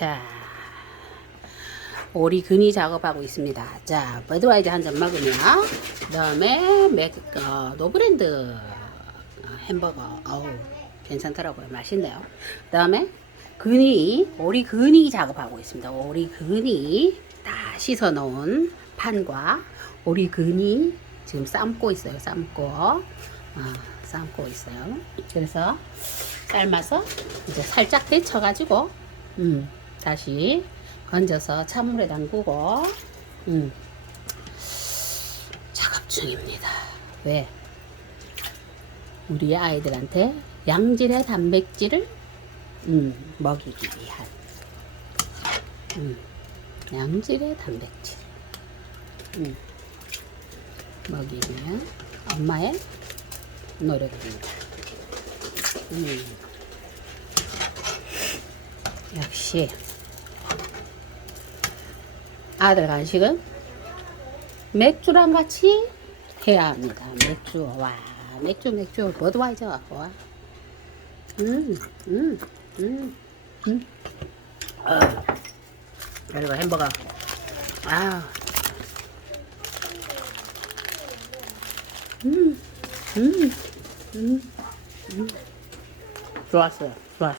자, 오리 근이 작업하고 있습니다. 자, 버드와이저 한잔 먹으면, 그 다음에 맥, 어, 노브랜드 햄버거, 어우, 괜찮더라고요. 맛있네요. 그 다음에 근이, 오리 근이 작업하고 있습니다. 오리 근이 다 씻어 놓은 판과 오리 근이 지금 삶고 있어요. 삶고, 어, 삶고 있어요. 그래서 삶아서 이제 살짝 데쳐가지고, 음, 다시 건져서 찬물에 담그고, 음, 작업 중입니다. 왜? 우리 아이들한테 양질의 단백질을 음, 먹이기 위한 음, 양질의 단백질 음, 먹이기 위한 엄마의 노력입니다. 음, 역시 아들 간식은 맥주랑 같이 해야 합니다. 맥주 와 맥주 맥주 버드와이저 와. 음, 음, 음, 음. 어. 그리고 햄버거. 아. 음, 음, 음, 음. 좋았어요.